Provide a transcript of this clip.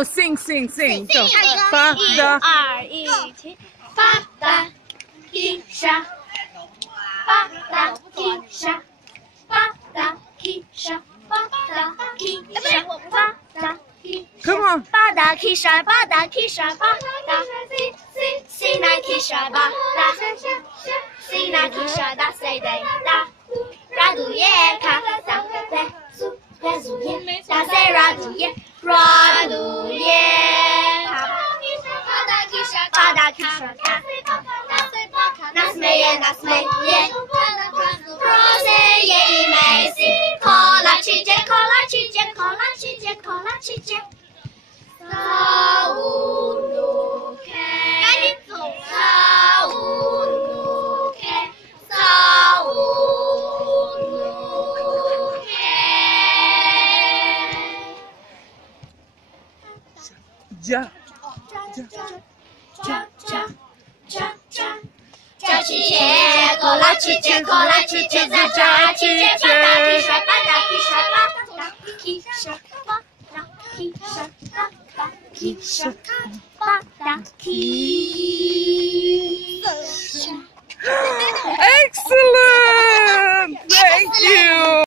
No, sing,走。发达。1、2、1起，发达披萨，发达披萨，发达披萨，发达披萨，发达披萨。Come on. 发达披萨，发达披萨，发达西南披萨，发达西南披萨，达西达达，拉杜耶卡达贝苏贝苏耶，达西拉杜耶。Radu ye, pada kisha, nas meye, rose ye mesi, kola chije, saunuke, Ja. Cola chiche, pada kisha,